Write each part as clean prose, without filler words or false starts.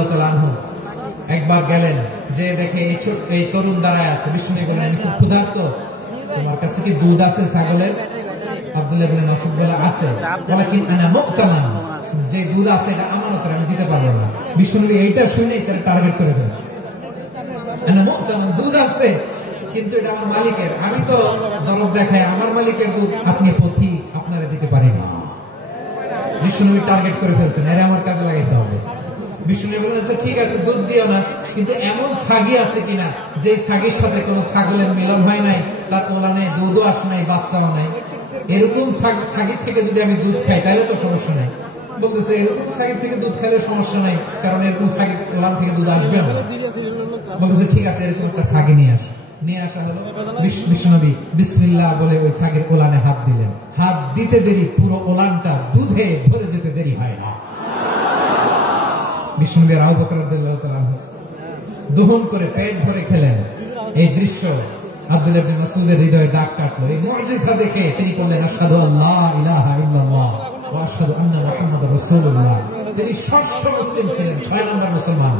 রাদিয়াল্লাহু তাআলা আনহু একবার গেলেন, যে দেখে এই তরুণ দাঁড়ায় আছে। বিষ্ণু বললেন, খুব ক্ষুধার্ত, তোমার কাছে কি দুধ আছে ছাগলের? আব্দুল্লাহ ইবনে মাসউদ বলে, আছে। ওয়ালাকিন আনা মুক্তামান, যে দুধ আছে এটা আমানত, আমি দিতে পারবো না। বিষ্ণু এইটা শুনে তার টার্গেট করে ফেলছে। আনা মুক্তামান, দুধ আছে কিন্তু এটা আমার মালিকের, আমি তো দরদ দেখাই, আমার মালিকের দুধ আপনি পথি, আপনারা দিতে পারি না। বিষ্ণু টার্গেট করে ফেলছেন, আরে আমার কাজে লাগাইতে হবে। বিষ্ণু বললেন, ঠিক আছে দুধ দিও না, কিন্তু এমন ছাগি আছে কিনা যে ছাগির সাথে কোনো ছাগলের মিলন হয় নাই, তার ওলানে দুধও আসে নাই, বাচ্চাও নাই, এরকম ছাগির থেকে যদি আমি দুধ খাই তাহলে তো সমস্যা নাই। বলতেছে, এরকম ছাগির থেকে দুধ খাইলে সমস্যা নাই, কারণ এরকম ছাগির ওলান থেকে দুধ আসবে না। বলতেছে, ঠিক আছে এরকম একটা ছাগি নিয়ে আসে। নিয়ে আসা হলো, বিষ্ণুনবী বিসমিল্লাহ বলে ওই ছাগির ওলানে হাত দিলেন। হাত দিতে দেরি, পুরো ওলানটা দুধে ভরে যেতে দেরি হয় না। বিষ্ণুনবী আবু বকর রাদিয়াল্লাহু তাআলা আনহু দহন করে পেট ভরে খেলেন। এই দৃশ্য আব্দুল্লাহ ইবনে মাসউদের হৃদয়ে দাগ কাটলো। এই মুজিজা দেখে তিনি বললেন, আশহাদু আল্লা ইলাহা ইল্লাল্লাহ ওয়া আশহাদু আন্না মুহাম্মাদার রাসূলুল্লাহ। তিনি ষষ্ঠ মুসলিম ছিলেন, 6 নম্বর মুসলমান।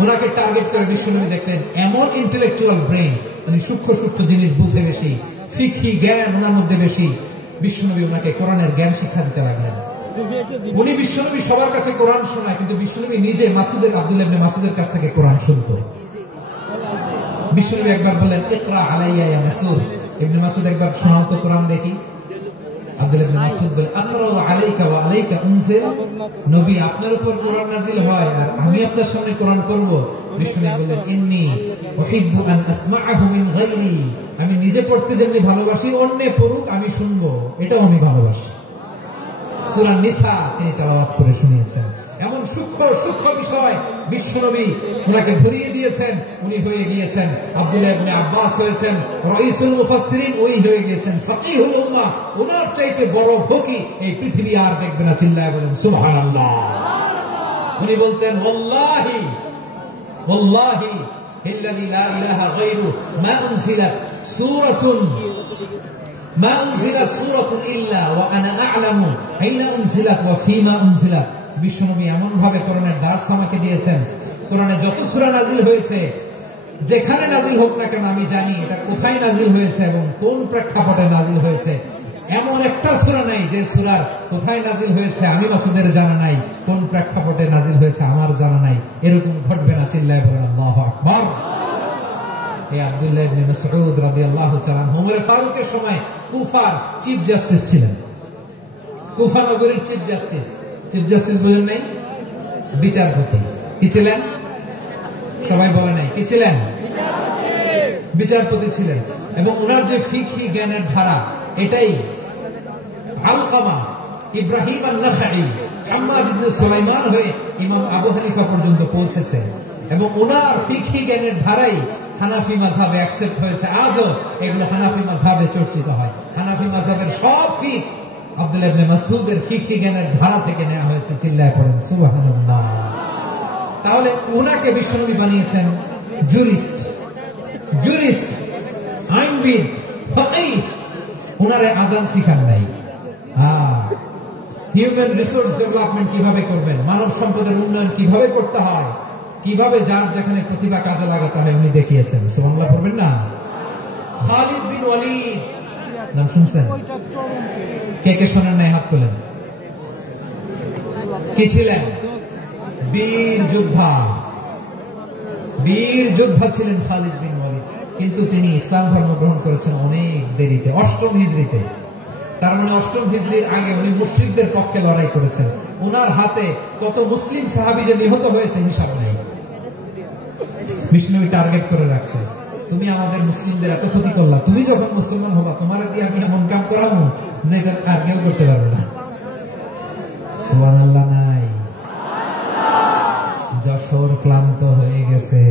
ওনাকে টার্গেট করে বিশ্বনবী দেখলেন এমন ইন্টেলেকচুয়াল ব্রেন, উনি সূক্ষ্ম সূক্ষ্ম জিনিস বুঝে বেশি, ফিকহি জ্ঞান ওনার মধ্যে বেশি। বিশ্বনবী ওনাকে কোরআনের জ্ঞান শিক্ষা দিতে লাগলেন। উনি বিশ্বনবী সবার কাছে কোরআন শোনায়, কিন্তু বিশ্বনবী নিজে আব্দুল্লাহ ইবনে মাসউদের কাছ থেকে কোরআন শুনতো। বিশ্বনবী একবার বললেন, ইকরা আলাইয়া ইয়া মাসউদ। ইবনে মাসউদ একবার শোনাও তো কোরআন দেখি। আব্দুল্লাহ ইবনে মাসউদ বলে, আকরাউ আলাইকা ওয়া আলাইকা উনজিল। নবী আপনার উপর কোরআন নাযিল হয় আর আমি আপনার সামনে কোরআন পড়ব। বিশ্বনবী বললেন, ইন্নী উহিব্বু আন আসমাআহু মিন গায়রি। আমি নিজে পড়তে যেমনি ভালোবাসি, অন্য পড়ুক আমি শুনবো, এটাও আমি ভালোবাসি। সূরা নিসা তিনি তেলাওয়াত করে শুনিয়েছেন। এমন সূক্ষ্ম সূক্ষ্ম বিষয় বিশ্বনবী ওনাকে ধরিয়ে দিয়েছেন। উনি হয়ে গিয়েছেন, আব্দুল্লাহ ইবনে আব্বাস হয়েছেন রাইসুল মুফাসসিরিন, ওই হয়ে গিয়েছেন ফাকিহুল উম্মাহ। ওনার চাইতে বড় ফকি এই পৃথিবী আর দেখবে না। চিল্লায় বলেন সুবহানাল্লাহ। উনি বলতেন, ওয়াল্লাহি ওয়াল্লাহি ইল্লাযী লা ইলাহা গায়রু মা উনজিলাত সূরাতুন মা উনজিলাত সূরাতুন ইল্লা ওয়া আনা আ'লামু আইনা উনজিলাত ওয়া ফীমা উনজিলাত। বিশ্বনবী এমন ভাবে কোরআনের দার্স আমাকে দিয়েছেন, কোরআনে যত সূরা নাযিল হয়েছে, যেখানে নাযিল হোক না কেন আমি জানি এটা কোথায় নাযিল হয়েছে এবং কোন প্রেক্ষাপটে নাযিল হয়েছে। এমন একটা সূরা নাই যে সূরার কোথায় নাযিল হয়েছে আমি মাসউদের জানা নাই, কোন প্রেক্ষাপটে নাযিল হয়েছে আমার জানা নাই। এরকম ঘটবে না। চিল্লায় বলেন আল্লাহু আকবার। এই আব্দুল্লাহ ইবনে মাসউদ রাদিয়াল্লাহু তাআলা ওমর ফারুকের সময় কুফার চিফ জাস্টিস ছিলেন। কুফা নগরীর চিফ জাস্টিস। চিফ জাস্টিস বুঝেন নাই? বিচারপতি। কি ছিলেন? সবাই বলে নাই, কি ছিলেন? বিচারপতি ছিলেন। এবং ওনার যে ফিকহি জ্ঞানের ধারা, এটাই আলকামা, ইব্রাহিম আন-নাখাঈ, হাম্মাদ ইবনে সুলাইমান হয়ে ইমাম আবু হানিফা পর্যন্ত পৌঁছেছে। এবং ওনার ফিকহি জ্ঞানের ধারাই হানাফি মাযহাবে অ্যাকসেপ্ট হয়েছে। আজও এগুলো হানাফি মাযহাবে চর্চিত হয়। হানাফি মাযহাবের সব ফিক আব্দুল্লাহ ইবনে মাসউদের ফিকহি জ্ঞানের ধারা থেকে নেওয়া হয়েছে। চিল্লায় পড়েন সুবহানাল্লাহ। তাহলে ওনাকে বিশ্বনবী বানিয়েছেন জুরিস্ট, আইনবিদ, ফাকিহ। ওনারে আযান শিখান নাই। হিউম্যান রিসোর্স ডেভেলপমেন্ট কিভাবে করবেন, মানব সম্পদের উন্নয়ন কিভাবে করতে হয়, কিভাবে যার যেখানে প্রতিভা কাজে লাগাতে হয় উনি দেখিয়েছেন। সুবহানাল্লাহ পড়বেন না? খালিদ বিন ওয়ালিদ নাম শুনছেন? কে কে শোনেন নাই? হাত তোলেন। কি ছিলেন? বীর যোদ্ধা ছিলেন খালিদ বিন ওয়ালিদ। কিন্তু তিনি ইসলাম ধর্ম গ্রহণ করেছেন অনেক দেরিতে, 8ম হিজরিতে। তার মানে 8ম হিজরির আগে উনি মুশরিকদের পক্ষে লড়াই করেছেন। ওনার হাতে কত মুসলিম সাহাবী যে নিহত হয়েছে হিসাব নেই। বিষ্ণু টার্গেট করে রাখছে, তুমি আমাদের মুসলিমদের এত ক্ষতি করলা, তুমি যখন মুসলমান হবা তোমার দিয়ে আমি এমন কাম করাবো যে এটা আর কেউ করতে পারবে না। সুবহানাল্লাহ নাই? যশোর ক্লান্ত হয়ে গেছে।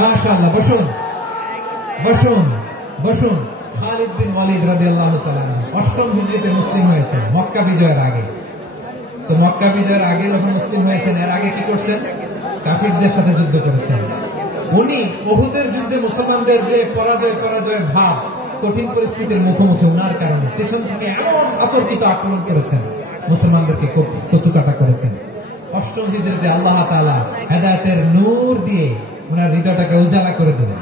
মাশাআল্লাহ, বসুন। বসুন বসুন। খালিদ বিন ওয়ালিদ রাদিয়াল্লাহু তাআলা অষ্টম হিজরিতে মুসলিম হয়েছেন, মক্কা বিজয়ের আগে। তো মক্কা বিজয়ের আগে যখন মুসলিম হয়েছেন, এর আগে কি করছেন? কাফিরদের সাথে যুদ্ধ করেছেন। উনি উহুদের যুদ্ধে মুসলমানদের যে পরাজয়ের ভাব, কঠিন পরিস্থিতির মুখোমুখি ওনার কারণে পেছন থেকে এমন অতর্কিত আক্রমণ করেছেন, মুসলমানদেরকে কচুকাটা করেছেন। অষ্টম হিজরিতে আল্লাহ তাআলা হেদায়েতের নূর দিয়ে ওনার হৃদয়টাকে উজালা করে দিলেন।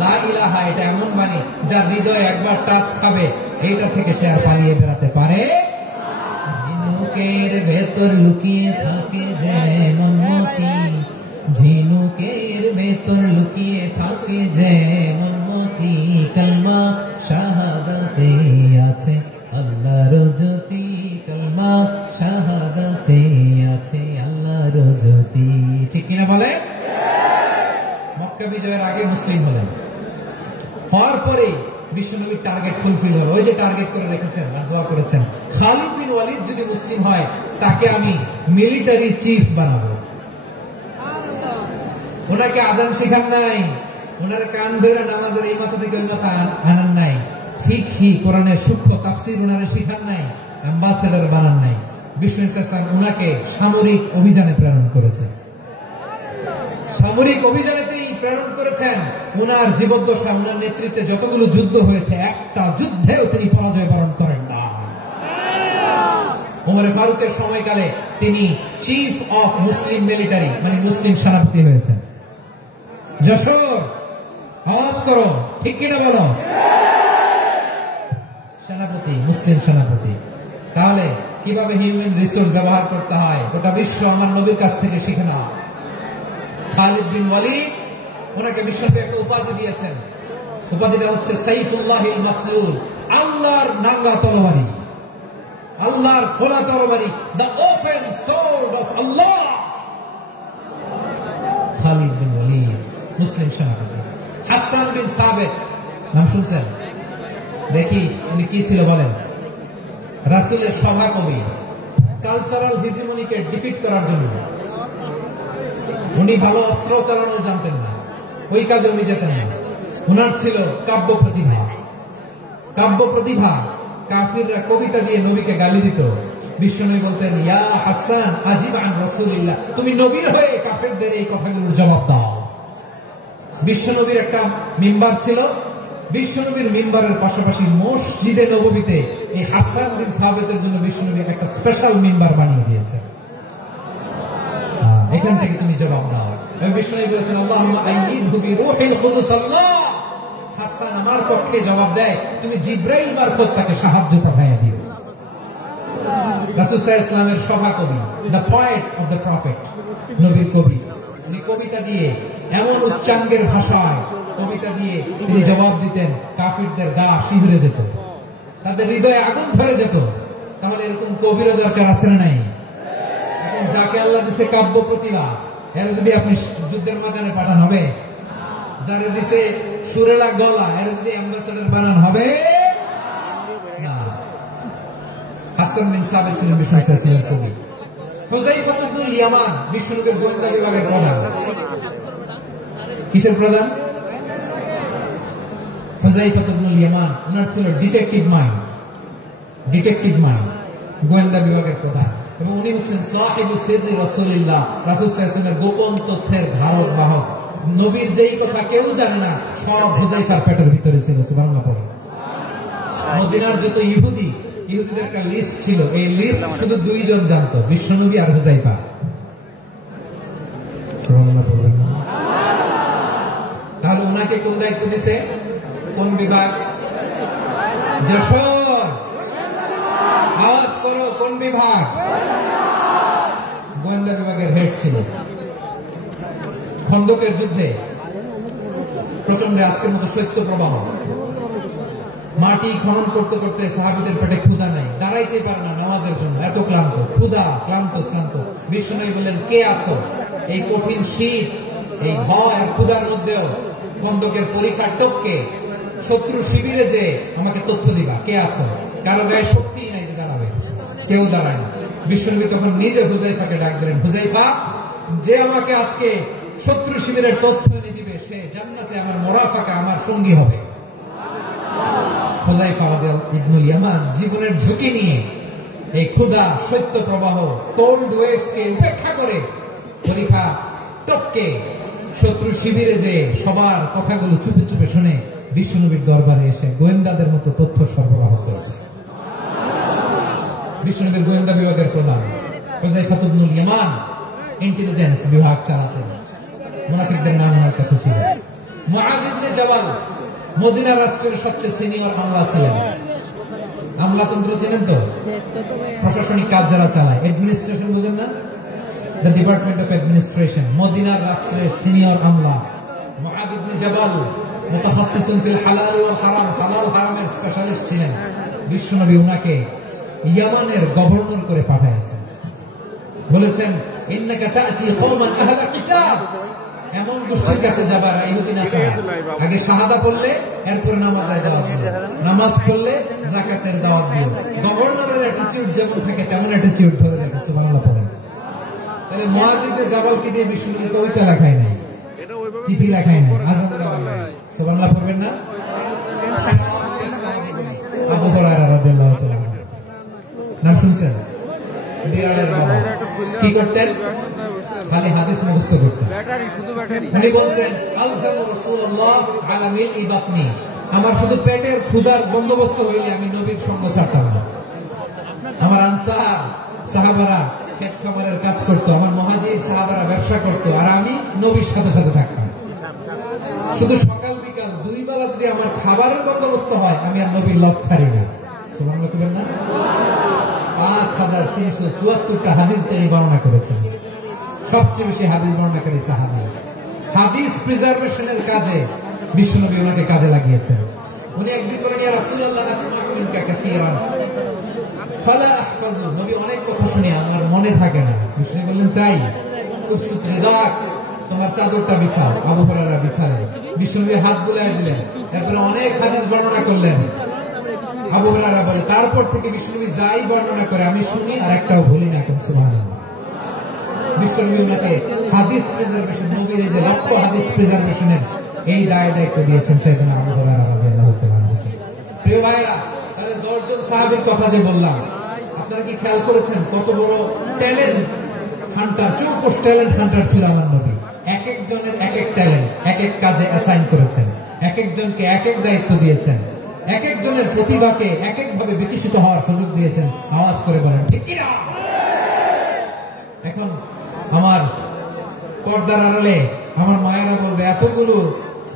লা ইলাহা এটা এমন বাণী যার হৃদয় একবার টাচ খাবে, এইটা থেকে সে আর পালিয়ে বেড়াতে পারে। ঝিনুকের ভেতর লুকিয়ে থাকে যেমন মতি, ঝিনুকের ভেতর লুকিয়ে থাকে যেমন মতি, কালমা শাহাদাতে আছে আল্লাহর জ্যোতি, কালমা শাহাদাতে আছে আল্লাহর জ্যোতি। ঠিক কিনা বলে? মক্কা বিজয়ের আগে মুসলিম হলেন, হওয়ার পরে বিশ্বনবীর টার্গেট ফুলফিল হলো। ওই যে টার্গেট করে রেখেছেন আর দোয়া করেছেন, খালিদ বিন ওয়ালিদ যদি মুসলিম হয় তাকে আমি মিলিটারি চিফ বানাবো। ওনাকে আজান শিখান নাই, ওনার কান ধরে নামাজের এই মাথা থেকে ওই মাথা আনান নাই, ফিকহি কোরআনের সূক্ষ্ম তাফসীর ওনারে শিখান নাই, অ্যাম্বাসেডর বানান নাই। বিষ্ণু ইসলাম ওনাকে সামরিক অভিযানে প্রেরণ করেছে, সামরিক অভিযানেতেই প্রেরণ করেছেন। উনার জীবদ্দশা, উনার নেতৃত্বে যতগুলো যুদ্ধ হয়েছে, একটা যুদ্ধেও তিনি পরাজয় বরণ করেন না। ওমর ফারুকের সময়কালে তিনি চিফ অফ মুসলিম মিলিটারি, মানে মুসলিম সেনাপতি হয়েছেন। যশোর আওয়াজ করো, ঠিক কিনা বলো? সেনাপতি, মুসলিম সেনাপতি। তাহলে কিভাবে হিউম্যান রিসোর্স ব্যবহার করতে হয় গোটা বিশ্ব আমার নবীর কাছ থেকে শিখে না। খালিদ বিন ওয়ালিদ, ওনাকে বিশ্বকে একটা উপাধি দিয়েছেন। উপাধিটা হচ্ছে সাইফুল্লাহিল মাসলুল, আল্লাহর নাঙ্গা তরবারি, আল্লাহর খোলা তরবারি, দ্য ওপেন সোর্ড অফ আল্লাহ। খালিদ বিন ওয়ালিদ মুসলিম সেনাপতি। হাসান বিন সাবিত নাম শুনছেন? দেখি উনি কি ছিল বলেন? রাসূলের সভাকবি, কালচারাল হিজিমনিকে ডিফিট করার জন্য। উনি ভালো অস্ত্র চালানো জানতেন না, ওই কাজে উনি যেতেন না। ওনার ছিল কাব্য প্রতিভা। কাব্য প্রতিভা, কাফিররা কবিতা দিয়ে নবীকে গালি দিত। বিশ্বনবী বলতেন, ইয়া হাসান আজিব আন রাসূলিল্লাহ, তুমি নবীর হয়ে কাফেরদের এই কথাগুলোর জবাব দাও। বিশ্বনবীর একটা মিম্বার ছিল, বিশ্বনবীর মিম্বারের পাশাপাশি মসজিদে নববীতে এই হাসান বিন সাবিতের জন্য বিশ্বনবী একটা স্পেশাল মিম্বার বানিয়ে দিয়েছেন। এখান থেকে তুমি জবাব দাও। বিশ্বনবী বলেছেন, আল্লাহুম্মা আইয়িদহু বিরূহিল কুদুস, আল্লাহ হাসান আমার পক্ষে জবাব দেয়, তুমি জিবরাইল মারফত তাকে সাহায্য পাঠাইয়া দিও। রাসূল সাল্লাল্লাহু আলাইহি ওয়াসাল্লামের সভাকবি, the poet of the prophet, নবীর কবি। উনি কবিতা দিয়ে এমন উচ্চাঙ্গের ভাষায় কবিতা দিয়ে তিনি জবাব দিতেন, কাফিরদের গা শিহরে যেত, তাদের হৃদয়ে আগুন ধরে যেত। তাহলে এরকম কবিরও দরকার আছে না নাই? এখন যাকে আল্লাহ দিছে কাব্য প্রতিভা, এর যদি আপনি যুদ্ধের ময়দানে পাঠান হবে? যারা দিছে সুরেলা গলা, এর যদি অ্যাম্বাসেডর বানান হবে না। হাসান বিন সাবিত ছিলেন বিষ্ণু ইসলামের কবি। হুযায়ফা ইবনুল ইয়ামান বিশ্বনবীর গোয়েন্দা বিভাগের প্রধান। কিসের প্রধান? হুযায়ফা ইবনুল ইয়ামান। ওনার ছিল ডিটেকটিভ মাইন্ড, ডিটেকটিভ মাইন্ড, গোয়েন্দা বিভাগের প্রধান। এবং উনি হচ্ছেন সাহিবু সিররি রাসূলিল্লাহ, রাসূল সাল্লাল্লাহু আলাইহি ওয়াসাল্লামের গোপন তথ্যের ধারক বাহক। নবীর যেই কথা কেউ জানে না, সব হুযায়ফার পেটের ভিতরে ছিল। সুবহানাল্লাহ পড়ে। মদিনার যত ইহুদিদের একটা লিস্ট ছিল, এই লিস্ট শুধু দুইজন জানতো, বিশ্বনবী আর হুযায়ফা। সুবহানাল্লাহ পড়বেন না? তাহলে ওনাকে কোন দায়িত্ব দিছে? কোন বিভাগ? যশোর আওয়াজ করো, কোন বিভাগ? গোয়েন্দা বিভাগের হেড ছিল। খন্দকের যুদ্ধে প্রচন্ড আজকের মতো শৈত্য প্রবাহ, মাটি খনন করতে করতে সাহাবীদের পেটে ক্ষুধা নাই, দাঁড়াইতে পারে না নামাজের জন্য, এত ক্লান্ত, ক্ষুধা, ক্লান্ত। বিশ্বনবী বললেন, কে আছো? এই কঠিন শীত, এই ভয় আর ক্ষুধার মধ্যেও খন্দকের পরীক্ষা টপকে শত্রু শিবিরে যে আমাকে তথ্য দিবা, কে আছো? কারো গায়ে শক্তি নাই যে দাঁড়াবে, কেউ দাঁড়ায় না। বিশ্বনবী তখন নিজে হুযায়ফাকে ডাক দিলেন, হুযায়ফা, যে আমাকে আজকে শত্রু শিবিরের তথ্য এনে দিবে, সে জান্নাতে আমার মুরাফাকা, আমার সঙ্গী হবে। হুযায়ফা ইবনুল ইয়ামান জীবনের ঝুঁকি নিয়ে এই ক্ষুধা শৈত্য প্রবাহ কোল্ড ওয়েভস কে উপেক্ষা করে খলিফা টপকে শত্রু শিবিরে যে সবার কথাগুলো চুপে চুপে শুনে বিশ্বনবীর দরবারে এসে গোয়েন্দাদের মতো তথ্য সরবরাহ করেছে। বিশ্বনবীর গোয়েন্দা বিভাগের প্রধান হুযায়ফা ইবনুল ইয়ামান ইন্টেলিজেন্স বিভাগ চালাতেন। মুনাফিকদের নাম ওনার কাছে ছিল। মুআয ইবনে জাবাল মদিনা রাষ্ট্রের সবচেয়ে সিনিয়র আমলা ছিলেন। আমলাতন্ত্র ছিলেন তো, প্রশাসনিক কাজ যারা চালায়, অ্যাডমিনিস্ট্রেশন বুঝেন না, দ্য ডিপার্টমেন্ট অফ অ্যাডমিনিস্ট্রেশন। মদিনার রাষ্ট্রের সিনিয়র আমলা মুআয ইবনে জাবাল মুতাখাসসিসুন ফিল হালাল ওয়াল হারাম, হালাল হারামের স্পেশালিস্ট ছিলেন। বিশ্বনবী ওনাকে ইয়ামানের গভর্নর করে পাঠিয়েছেন। বলেছেন ইন্নাকা তা'তি কওমান আহলা কিতাব, এমন গোষ্ঠীর কাছে যাবার ইহুদি নাসারা আগে শাহাদা পড়লে এরপর নামাজের দাওয়াত দিও, নামাজ পড়লে যাকাতের দাওয়াত দিও। গভর্নরের অ্যাটিটিউড যেমন থাকে তেমন অ্যাটিটিউড ধরে রাখে। সুবহানাল্লাহ পড়েন। তাহলে মুআয ইবনে জাবালকে দিয়ে বিশ্বনবী কবিতা লেখায় নাই, চিঠি লেখায় নাই, আযান দেওয়া নাই। সুবহানাল্লাহ পড়বেন না? আবু হুরায়রা রাদিয়াল্লাহু তাআলা নাম শুনছেন? বিড়ালের বাবা কি করতেন? খালি হাদিস মুখস্থ করতেন। উনি বলতেন আলজামু রাসূলুল্লাহ আলা মিলই বাতনি, আমার শুধু পেটের ক্ষুধার বন্দোবস্ত হইলে আমি নবীর সঙ্গ ছাড়তাম না। আমার আনসার সাহাবারা ক্ষেত খামারের কাজ করতো, আমার মুহাজির সাহাবারা ব্যবসা করতো, আর আমি নবীর সাথে সাথে থাকতাম। শুধু সকাল বিকাল দুই বেলা যদি আমার খাবারের বন্দোবস্ত হয় আমি আর নবীর লক্ষ ছাড়ি না। সুবহানাল্লাহ বলবেন না? 5374টা হাদিস তিনি বর্ণনা করেছেন। সবচেয়ে বেশি হাদিস বর্ণনাকারী সাহাবী। হাদিস প্রিজার্ভেশনের কাজে বিশ্বনবী ওনাকে কাজে লাগিয়েছেন। উনি একদিন বলেন ইয়া রাসূলুল্লাহ আসমা'ু মিনকা কাসীরান ফালা আহফাযু, নবী অনেক কথা শুনি আমার মনে থাকে না। বিশ্বনবী বললেন তাই? উবসুত রিদাক, তোমার চাদরটা বিছাও। আবু হুরায়রা বিছালেন, বিশ্বনবী হাত বুলায় দিলেন, এরপরে অনেক হাদিস বর্ণনা করলেন। আবু হুরায়রা বলে তারপর থেকে বিশ্বনবী যাই বর্ণনা করে আমি শুনি আর একটাও ভুলি না। সুবহানাল্লাহ। বিশ্বনবী ওনাকে হাদিস প্রিজার্ভেশন, নবীর এই যে লক্ষ হাদিস প্রিজার্ভেশনের এই দায়িত্ব দিয়েছেন সাইয়েদনা আবু হুরায়রা রাদিয়াল্লাহু তাআলা। প্রিয় ভাইরা, তাহলে 10 জন সাহাবীর কথা যে বললাম, আপনারা কি খেয়াল করেছেন কত বড় ট্যালেন্ট হান্টার, চৌকস ট্যালেন্ট হান্টার ছিল আমার নবী। এক একজনের এক এক ট্যালেন্ট এক এক কাজে অ্যাসাইন করেছেন, এক একজনকে এক এক দায়িত্ব দিয়েছেন, এক একজনের প্রতিভাকে এক একভাবে বিকশিত হওয়ার সুযোগ দিয়েছেন। আওয়াজ করে বলেন ঠিক কি না? এখন আমার পর্দার আড়ালে আমার মায়েরা বলবে এতগুলো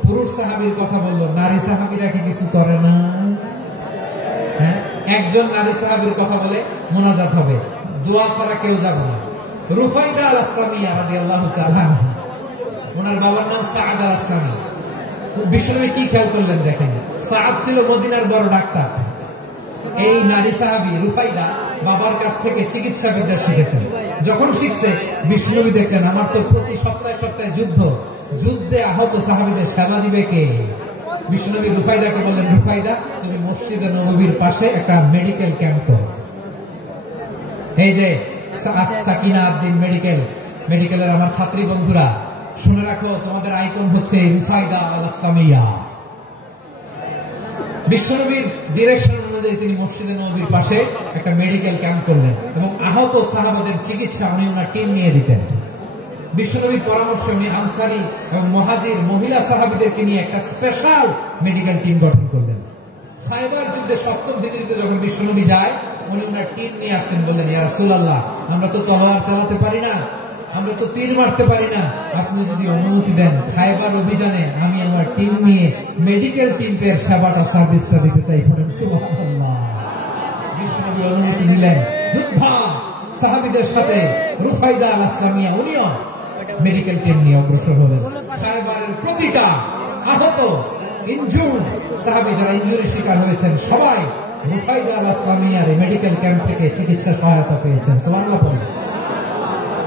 পুরুষ সাহাবীর কথা বললো, নারী সাহাবীরা কি কিছু করে না? হ্যাঁ, একজন নারী সাহাবীর কথা বলে মোনাজাত হবে, দোয়া ছাড়া কেউ যাবে না। রুফাইদা আল আসলামিয়া রাদিয়াল্লাহু তাআলা, ওনার বাবার নাম সাআদ আল আসলামি। বিশ্বনবী কি খেয়াল করলেন দেখেন, সাআদ ছিল মদিনার বড় ডাক্তার। এই নারী সাহাবী রুফাইদা বাবার কাছ থেকে চিকিৎসা বিদ্যা শিখেছেন। যখন শিখছে বিশ্বনবী দেখলেন আমার তো প্রতি সপ্তাহে সপ্তাহে যুদ্ধে আহত সাহাবীদের সেবা দিবে কে? বিশ্বনবী রুফাইদাকে বললেন রুফাইদা তুমি মসজিদে নববীর পাশে একটা মেডিকেল ক্যাম্প করো। এই যে সাকিনা আদ্দিন মেডিকেলের আমার ছাত্রী বন্ধুরা শুনে রাখো, তোমাদের আইকন হচ্ছে রুফাইদা আল আসলামিয়া। বিশ্বনবীর ডিরেকশন অনুযায়ী তিনি মসজিদে নববীর পাশে একটা মেডিকেল ক্যাম্প করলেন এবং আহত সাহাবাদের চিকিৎসা উনি ওনার টিম নিয়ে দিতেন। বিশ্বনবীর পরামর্শে উনি আনসারী এবং মুহাজির মহিলা সাহাবীদেরকে নিয়ে একটা স্পেশাল মেডিকেল টিম গঠন করলেন। খায়বার যুদ্ধে 7ম হিজরিতে যখন বিশ্বনবী যায় উনি ওনার টিম নিয়ে আসলেন, বললেন ইয়া রাসূলুল্লাহ আমরা তো তলোয়ার চালাতে পারি না, আমরা তো তীর মারতে পারি না, আপনি যদি অনুমতি দেন খায়বার অভিযানে আমি আমার টিম নিয়ে মেডিকেল টিমের সেবাটা সার্ভিসটা দিতে চাই। সুবহানাল্লাহ। বিশ্বনবী অনুমতি দিলেন, যোদ্ধা সাহাবীদের সাথে রুফাইদা আল আসলামিয়া উনিও মেডিকেল টিম নিয়ে অগ্রসর হলেন। খায়বারের প্রতিটা আহত ইনজুর্ড সাহাবী যারা ইনজুরি শিকার হয়েছেন সবাই রুফাইদা আল আসলামিয়ার মেডিকেল ক্যাম্প থেকে চিকিৎসা সহায়তা পেয়েছেন। সুবহানাল্লাহ।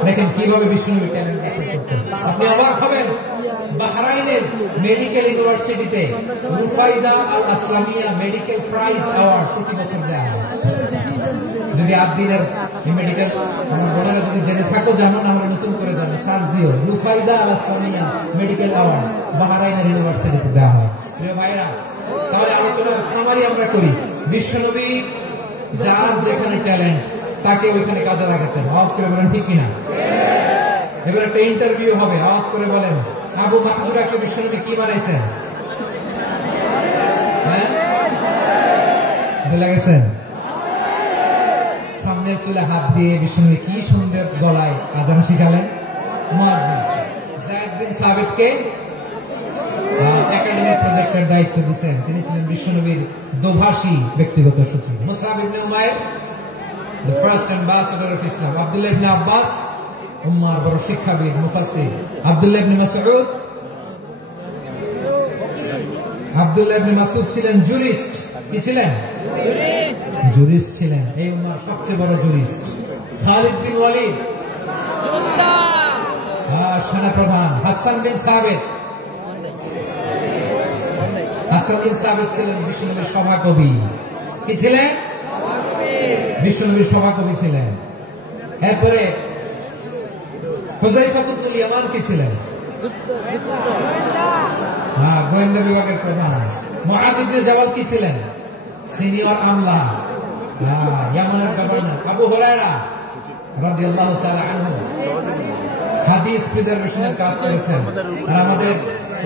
দেখেন কিভাবে বিশ্বনবী ট্যালেন্ট হাসিল করতেন। আপনি অবাক হবেন, বাহরাইনের মেডিকেল ইউনিভার্সিটিতে রুফাইদা আল আসলামিয়া মেডিকেল প্রাইজ অ্যাওয়ার্ড প্রতি বছর দেওয়া হয়। যদি আদিনের মেডিকেল আমার বোনেরা যদি জেনে থাকো জানো না, আমরা নতুন করে জানো, সার্চ দিও রুফাইদা আল ইসলামিয়া মেডিকেল অ্যাওয়ার্ড বাহরাইনের ইউনিভার্সিটিতে দেওয়া হয়। প্রিয় ভাইরা, তাহলে আলোচনার সামারি আমরা করি। বিশ্বনবী যার যেখানে ট্যালেন্ট তাকে ওইখানে কাজে লাগাতেন। আওয়াজ করে বলেন ঠিক কিনা? এবার একটা ইন্টারভিউ হবে, আওয়াজ করে বলেন আবু মাহজুরাকে বিশ্বনবী কি বানাইছেন? হ্যাঁ, ভুলে গেছেন? সামনের চুলে হাত দিয়ে বিশ্বনবী কি সুন্দর গলায় আযান শিখালেন। মুয়াজ্জিন যায়েদ বিন সাবিতকে একাডেমিক প্রজেক্টের দায়িত্ব দিয়েছেন, তিনি ছিলেন বিশ্বনবীর দোভাষী ব্যক্তিগত সচিব। মুসআব ইবনে Umair the first ambassador of Islam. Abdullah ইবনে আব্বাস উম্মার বড় শিক্ষাবিদ মুফাসসির। আব্দুল্লাহ ইবনে মাসউদ ছিলেন জুরিস্ট। কি ছিলেন? জুরিস্ট ছিলেন, এই উম্মার সবচেয়ে বড় জুরিস্ট। খালিদ বিন ওয়ালিদ সেনাপ্রধান। হাসান বিন সাবিত ছিলেন বিশ্বনবীর সভাকবি। কি ছিলেন? বিশ্বনবীর সভাকবি ছিলেন। এরপরে হুযায়ফা বিন ইয়ামান কি ছিলেন? গোয়েন্দা বিভাগের প্রধান। মুআয ইবনে জাবাল কি ছিলেন? সিনিয়র আমলা, ইয়ামানের গভর্নর। আবু হুরায়রা রাদিয়াল্লাহু তাআলা আনহু হাদিস প্রিজার্ভেশনের কাজ করেছেন। আর আমাদের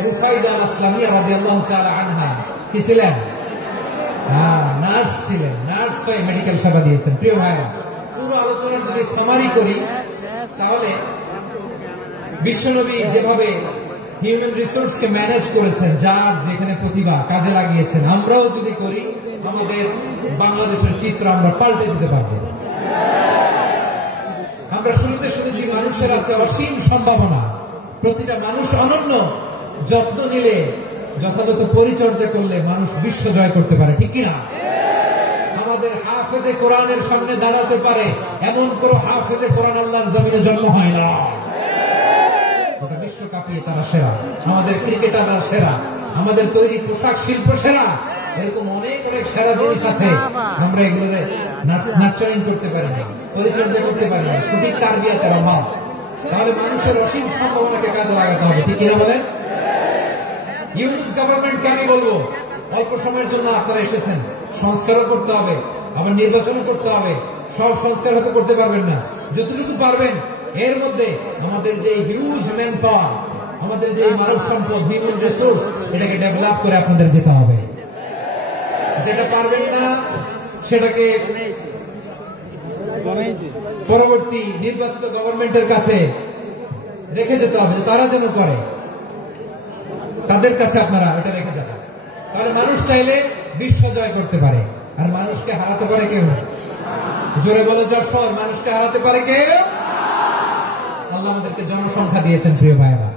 রুফাইদা আল ইসলামিয়া রাদিয়াল্লাহু তাআলা আনহা কি ছিলেন? নার্স ছিলেন, নার্স হয়ে মেডিকেল সেবা দিয়েছেন। প্রিয় ভাইরা, পুরো আলোচনার যদি সামারি করি তাহলে বিশ্বনবী যেভাবে হিউম্যান রিসোর্সকে ম্যানেজ করেছেন, যার যেখানে প্রতিভা কাজে লাগিয়েছেন, আমরাও যদি করি আমাদের বাংলাদেশের চিত্র আমরা পাল্টে দিতে পারবো। আমরা শুরুতে শুনেছি মানুষের আছে অসীম সম্ভাবনা, প্রতিটা মানুষ অনন্য, যত্ন নিলে যথাযথ পরিচর্যা করলে মানুষ বিশ্ব জয় করতে পারে। ঠিক কিনা? আমাদের হাফেজে কোরআনের সামনে দাঁড়াতে পারে এমন কোন হাফেজে কোরআন আল্লাহর জমিনে জন্ম হয় না। গোটা বিশ্ব কাঁপিয়ে তারা সেরা, আমাদের ক্রিকেটাররা সেরা, আমাদের তৈরি পোশাক শিল্প সেরা। এরকম অনেক অনেক সেরা জিনিস আছে, আমরা এগুলোতে নার্চারিং করতে পারি না, পরিচর্যা করতে পারি না, সঠিক তারবিয়াতের অভাব। তাহলে মানুষের অসীম সম্ভাবনাকে কাজে লাগাতে হবে। ঠিক কিনা বলেন? ইউনুস গভর্নমেন্টকে আমি বলবো, অল্প সময়ের জন্য আপনারা এসেছেন, সংস্কারও করতে হবে, আবার নির্বাচনও করতে হবে। সব সংস্কার হয়তো করতে পারবেন না, যতটুকু পারবেন এর মধ্যে আমাদের যে হিউজ ম্যান পাওয়ার, আমাদের যে মানব সম্পদ, হিউম্যান রিসোর্স, এটাকে ডেভেলপ করে আপনাদের যেতে হবে। যেটা পারবেন না সেটাকে পরবর্তী নির্বাচিত গভর্নমেন্টের কাছে রেখে যেতে হবে, তারা যেন করে, তাদের কাছে আপনারা এটা রেখে যাবেন। তাহলে মানুষ চাইলে বিশ্ব জয় করতে পারে। আর মানুষকে হারাতে পারে কেউ? জোরে বলে যশোর, মানুষকে হারাতে পারে কেউ? আল্লাহ আমাদেরকে জনসংখ্যা দিয়েছেন। প্রিয় ভাইরা,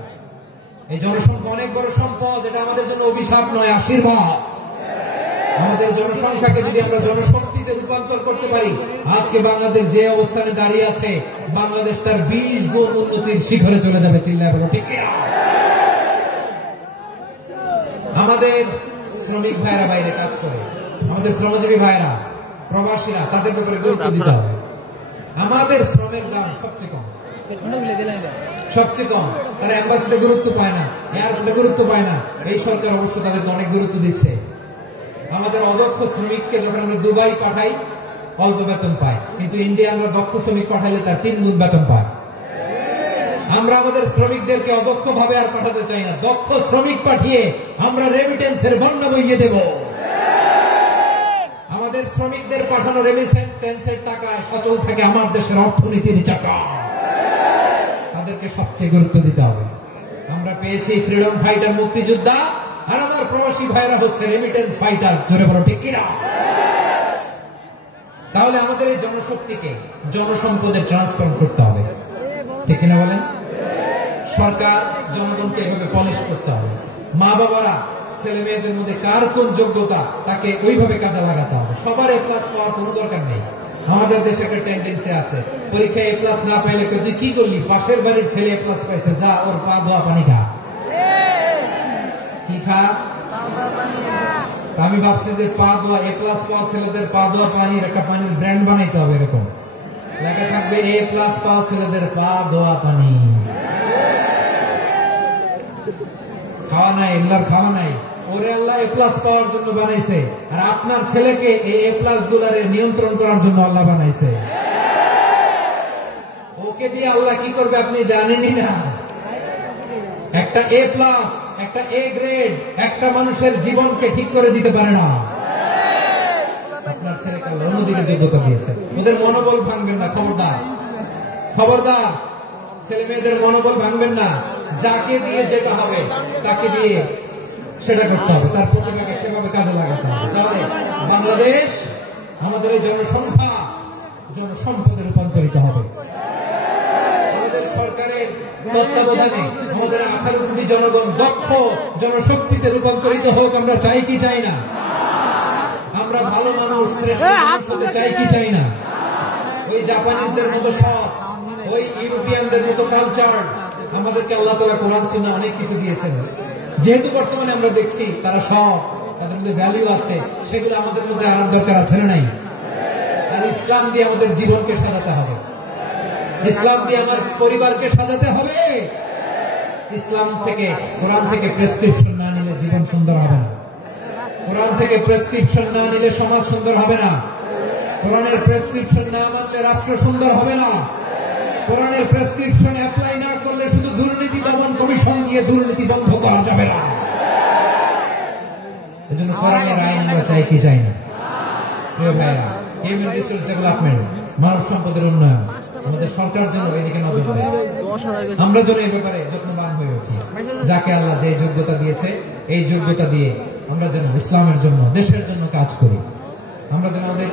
এই জনসংখ্যা অনেক বড় সম্পদ, এটা আমাদের জন্য অভিশাপ নয়, আশীর্বাদ। আমাদের জনসংখ্যাকে যদি আমরা জনশক্তিতে রূপান্তর করতে পারি, আজকে বাংলাদেশ যে অবস্থানে দাঁড়িয়ে আছে, বাংলাদেশ তার 20 গুণ উন্নতির শিখরে চলে যাবে। চিল্লায় বলো ঠিক কিনা? আমাদের শ্রমিক ভাইরা বাইরে কাজ করে, আমাদের শ্রমজীবী ভাইরা, প্রবাসীরা, তাদের ব্যাপারে গুরুত্ব দিতে হবে। আমাদের শ্রমের দাম সবচেয়ে কম, সবচেয়ে কম। তারা এম্বাসিতে গুরুত্ব পায় না, এয়ারপোর্টে গুরুত্ব পায় না। এই সরকার অবশ্য তাদেরকে অনেক গুরুত্ব দিচ্ছে। আমাদের অদক্ষ শ্রমিককে যখন আমরা দুবাই পাঠাই অল্প বেতন পায়, কিন্তু ইন্ডিয়া আমরা দক্ষ শ্রমিক পাঠাইলে তার 3 গুণ বেতন পায়। আমরা আমাদের শ্রমিকদেরকে অদক্ষ ভাবে আর পাঠাতে চাই না, দক্ষ শ্রমিক পাঠিয়ে আমরা রেমিটেন্সের বন্যা বইয়ে দেব। আমাদের শ্রমিকদের পাঠানো রেমিটেন্সের টাকায় সচল থাকে আমার দেশের অর্থনীতির চাকা। তাদেরকে সবচেয়ে গুরুত্ব দিতে হবে। আমরা পেয়েছি ফ্রিডম ফাইটার, মুক্তিযোদ্ধা, আর আমার প্রবাসী ভাইরা হচ্ছে রেমিটেন্স ফাইটার। জোরে বলো ঠিক কিনা? তাহলে আমাদের এই জনশক্তিকে জনসম্পদে ট্রান্সফর্ম করতে হবে। ঠিক কিনা বলেন? সরকার জনগণকে এভাবে পলিশ করতে হবে। মা বাবারা ছেলে মেয়েদের মধ্যে কার কোন যোগ্যতা তাকে ওইভাবে কাজে লাগাতে হবে। সবার এ প্লাস পাওয়ার কোনো দরকার নেই। আমাদের দেশে একটা টেন্ডেন্সি আছে, পরীক্ষায় এ প্লাস না পাইলে তুই কি করলি, পাশের বাড়ির ছেলে এ প্লাস পাইছে, যা ওর পা ধোয়া পানি খা। কি খা? আমি ভাবছি যে পা ধোয়া A+ পাওয়া ছেলেদের পা ধোয়া পানির একটা পানির ব্র্যান্ড বানাইতে হবে, এরকম লেখা থাকবে A+ পাওয়া ছেলেদের পা ধোয়া পানি। খাওয়া নাই, এগুলার খাওয়া নাই, ওরে আল্লাহ A+ পাওয়ার জন্য বানাইছে, আর আপনার ছেলেকে এই A+ গুলারে নিয়ন্ত্রণ করার জন্য আল্লাহ বানাইছে। ওকে দিয়ে আল্লাহ কি করবে আপনি জানেনই না। একটা A+, একটা A গ্রেড একটা মানুষের জীবনকে ঠিক করে দিতে পারে না। আপনার ছেলেকে আল্লাহ অন্যদিকে যোগ্যতা দিয়েছে। ওদের মনোবল ভাঙবেন না, খবরদার খবরদার। ছেলে মেয়েদের মনোবল ভাঙবেন না। যাকে দিয়ে যেটা হবে তাকে দিয়ে সেটা করতে হবে, তার প্রতিভাকে সেভাবে কাজে লাগাতে হবে। তাহলে বাংলাদেশ আমাদের এই জনসংখ্যা জনসম্পদে রূপান্তরিত হবে। আমাদের সরকারের তত্ত্বাবধানে আমাদের 18 কোটি জনগণ দক্ষ জনশক্তিতে রূপান্তরিত হোক, আমরা চাই কি চাই না? আমরা ভালো মানুষ, শ্রেষ্ঠ মানুষ হতে চাই কি চাই না? ওই জাপানিজদের মতো সৎ, ওই ইউরোপিয়ানদের মতো কালচার আমাদেরকে আল্লাহ তাআলা কোরআন সুন্নাহ অনেক কিছু দিয়েছেন। যেহেতু বর্তমানে আমরা দেখছি তারা সব, তাদের মধ্যে ভ্যালু আছে, সেগুলো আমাদের মধ্যে আনার দরকার আছে না নাই? আর ইসলাম দিয়ে আমাদের জীবনকে সাজাতে হবে, ইসলাম দিয়ে আমার পরিবারকে সাজাতে হবে। ইসলাম থেকে, কোরআন থেকে প্রেসক্রিপশন না নিলে জীবন সুন্দর হবে না। কোরআন থেকে প্রেসক্রিপশন না নিলে সমাজ সুন্দর হবে না। কোরআনের প্রেসক্রিপশন না মানলে রাষ্ট্র সুন্দর হবে না। কোরআনের প্রেসক্রিপশন অ্যাপ্লাই না করলে শুধু দুর্নীতি দমন কমিশন দিয়ে দুর্নীতি বন্ধ করা যাবে না। এজন্য কোরআনের আইন আমরা চাই কি চাই না? প্রিয় ভাইরা, হিউম্যান রিসোর্স ডেভেলপমেন্ট, মানব সম্পদের উন্নয়ন, আমাদের সরকার যেন এদিকে নজর দেয়। আমরা যেন এই ব্যাপারে যত্নবান হয়ে উঠি। যাকে আল্লাহ যে যোগ্যতা দিয়েছে, এই যোগ্যতা দিয়ে আমরা যেন ইসলামের জন্য, দেশের জন্য কাজ করি। আমরা যেন আমাদের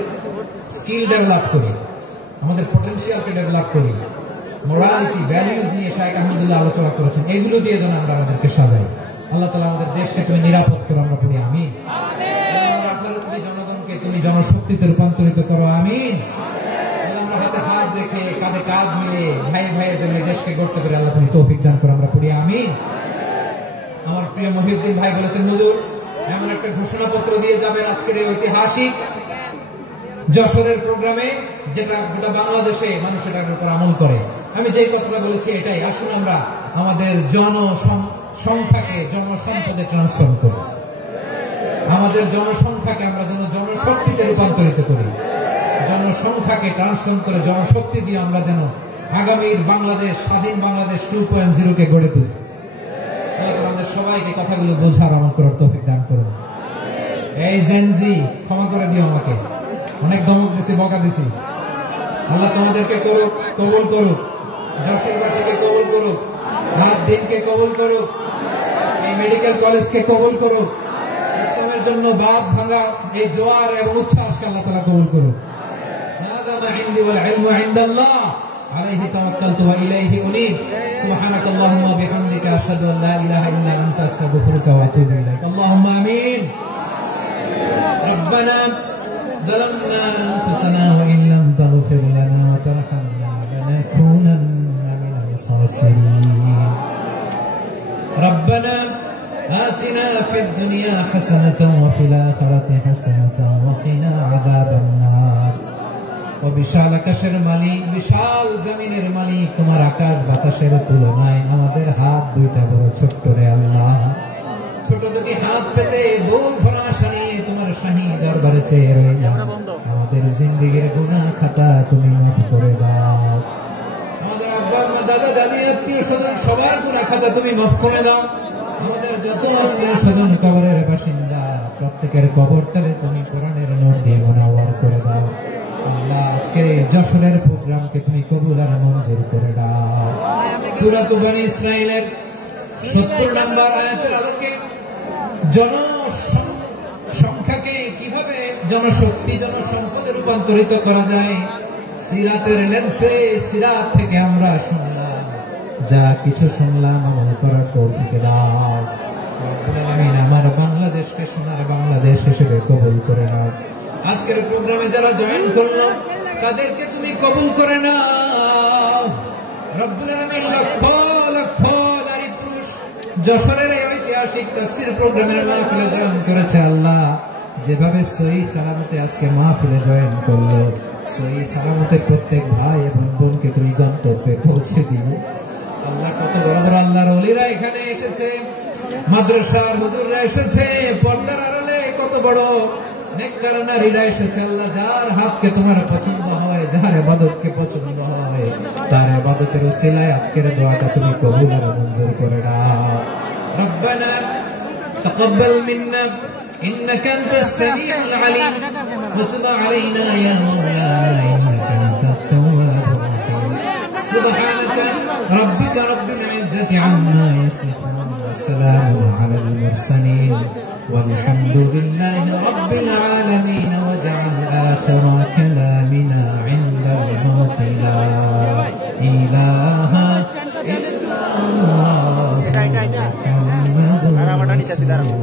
স্কিল ডেভেলপ করি, আমাদের পটেনশিয়ালকে ডেভেলপ করি। মোরালিটি, ভ্যালুজ নিয়ে শাইখ আহমদুল্লাহ আলোচনা করেছেন, এগুলো দিয়ে যেন আমরা আমাদেরকে সাজাই। আল্লাহ তাআলা আমাদের দেশকে তুমি নিরাপদ করো, আমরা পড়ি আমিন। আপনার উপরে জনগণকে তুমি জনশক্তিতে রূপান্তরিত করো, আমিন। আমরা হাতে হাত রেখে, কাঁধে কাঁধ মিলে ভাই ভাইয়ের জন্য দেশকে গড়তে পারি, আল্লাহ তুমি তৌফিক দান করো, আমরা পড়ি আমিন। আমার প্রিয় মহিউদ্দিন ভাই বলেছেন, হুজুর এমন একটা ঘোষণাপত্র দিয়ে যাবেন আজকের এই ঐতিহাসিক যশোরের প্রোগ্রামে, যেটা গোটা বাংলাদেশে মানুষ এটার উপর আমল করে। আমি যে কথাটা বলেছি এটাই, আসুন আমরা আমাদের জনসংখ্যাকে জনসম্পদে ট্রান্সফর্ম করি। আমাদের জনসংখ্যাকে আমরা যেন জনশক্তিতে রূপান্তরিত করি। জনসংখ্যাকে ট্রান্সফর্ম করে জনশক্তি দিয়ে আমরা যেন আগামীর বাংলাদেশ, স্বাধীন বাংলাদেশ 2.0 কে গড়ে তুলি। আমাদের সবাইকে কথাগুলো বোঝার, আমল করার তৌফিক দান করুন। এই জেনজি, ক্ষমা করে দিও আমাকে, অনেক ধমক দিছি, বকা দিছি। আল্লাহ তোমাদেরকে করুক, কবুল করুক, যশোরবাসীকে কবুল করুক, রাত দিনকে কবুল করুক, এই মেডিকেল কলেজকে কবুল করুক, ইসলামের জন্য বাঁধ ভাঙা এই জোয়ার এবং উচ্ছ্বাসকে আল্লাহ তাআলা কবুল করুক। হাযা মা ইনদি ওয়াল ইলমু ইনদাল্লাহ আলাইহি তাওয়াক্কালতু ওয়া ইলাইহি উনীব। সুবহানাকাল্লাহুম্মা ওয়া বিহামদিকা আশহাদু আল লা ইলাহা ইল্লা আনতা আস্তাগফিরুকা ওয়া আতুবু ইলাইক। আল্লাহুম্মা আমিন। রব্বানা ظلمنا أنفسنا وإن لم تغفر لنا وترحمنا لنكونن من الخاسرين. ربنا آتنا في الدنيا حسنة وفي الآخرة حسنة وقنا عذاب النار. وبشال আকাশের মালিক, বিশাল জমিনের মালিক, তোমার আকাশ বাতাসের তুলনায় আমাদের হাত দুইটা বড় ছোট্ট রে আল্লাহ। ছোট দুটি হাত পেতে দোল ভরা আশা নিয়ে তোমার শাহী দরবারে চেয়ে রইলাম। আমাদের জিন্দেগির গুনাহ খাতা তুমি মাফ করে দাও। আমাদের আব্বা আম্মা, দাদা দাদি, আত্মীয় স্বজন সবার গুনাহ খাতা তুমি মাফ করে দাও। আমাদের যত আত্মীয় স্বজন কবরের বাসিন্দা, প্রত্যেকের কবরটারে তুমি কোরআনের নূর দিয়ে মুনাওয়ার করে দাও। আল্লাহ আজকের এই যশোরের প্রোগ্রামকে তুমি কবুল আর মঞ্জুর করে দাও। সূরা বনী ইসরাঈলের 70 নম্বর আয়াতের আলোকে জনসংখ্যাকে কিভাবে জনশক্তি, জনসম্পদে রূপান্তরিত করা যায়, সিরাতের লেন্সে, সিরাত থেকে আমরা শুনলাম, যা কিছু শুনলাম আমল করার তৌফিক দাও। রব্বুল আলামিন আমার বাংলাদেশকে সোনার বাংলাদেশ হিসেবে কবুল করে নাও। আজকের প্রোগ্রামে যারা জয়েন করলো তাদেরকে তুমি কবুল করে নাও। রব্বুল আলামিন লক্ষ লক্ষ যশোরের এই ঐতিহাসিক তাফসীর প্রোগ্রামের মাহফিলে জয়েন করেছে, আল্লাহ যেভাবে সহি সালামতে আজকে মাহফিলে জয়েন করলো, সহি সালামতে প্রত্যেক ভাই এবং বোনকে তুমি গন্তব্যে পৌঁছে দিও। আল্লাহ, কত বড় বড় আল্লাহর ওলিরা এখানে এসেছে, মাদ্রাসার হুজুররা এসেছে, পর্দার আড়ালে কত বড় নেককার নারীরা এসেছে। আল্লাহ, যার হাতকে তোমার পছন্দ হয়, যার ইবাদতকে পছন্দ হয়, তার ইবাদতের ওসিলায় আজকের দোয়াটা তুমি কবুল আর মঞ্জুর করে নাও। রব্বানা তাকাব্বাল মিন্না إنك أنت السميع العليم وتب علينا يا مولانا إنك أنت التواب الرحيم سبحانك ربك رب العزة عما يصفون وسلام على المرسلين والحمد لله رب العالمين واجعل آخر كلامنا عند الموت لا إله إلا الله محمد رسول الله।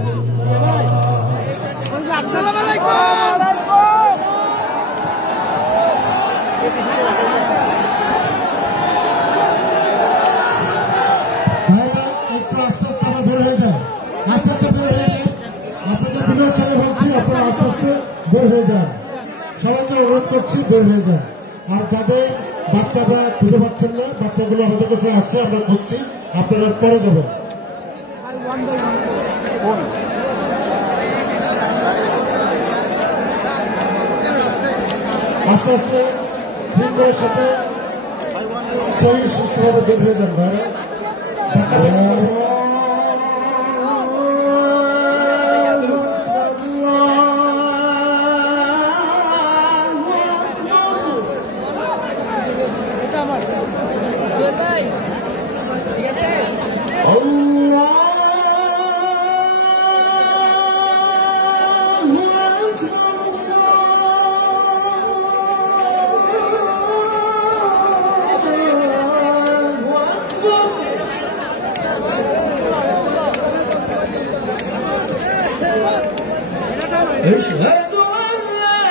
আসসালামু আলাইকুম। একটু আস্তে আস্তে আমার বের হয়ে যায়, আস্তে আস্তে বের হয়ে যায়। আপনাদের বিনয় ছেলে বলছি, আপনারা আস্তে আস্তে বের হয়ে যান। সবাইকে অনুরোধ করছি বের হয়ে যান। আর যাদের বাচ্চারা খুঁজে পাচ্ছেন না, বাচ্চাগুলো আমাদের কাছে আছে, আমরা খুঁজছি, আপনারা পরে যাবেন। আস্তে আস্তে শৃঙ্খলার সাথে সহি সুস্থভাবে বের হয়ে যান ভাইরা। أشهد أن لا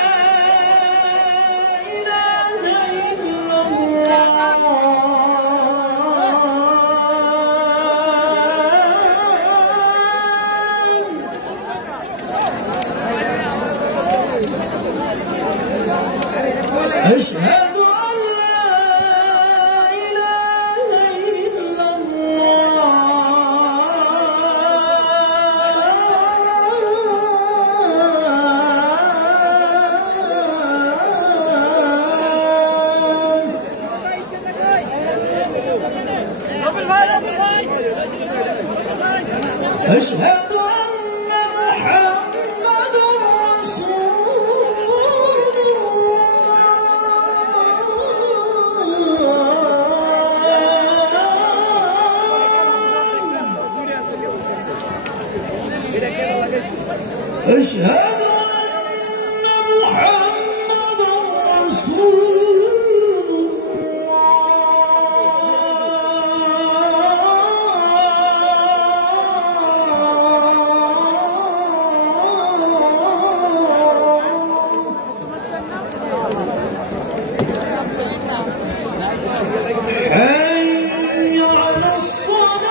إله إلا الله أشهد أن لا إله إلا أشهد أن محمد رسول الله أشهد أن محمد رسول حي على الصلاة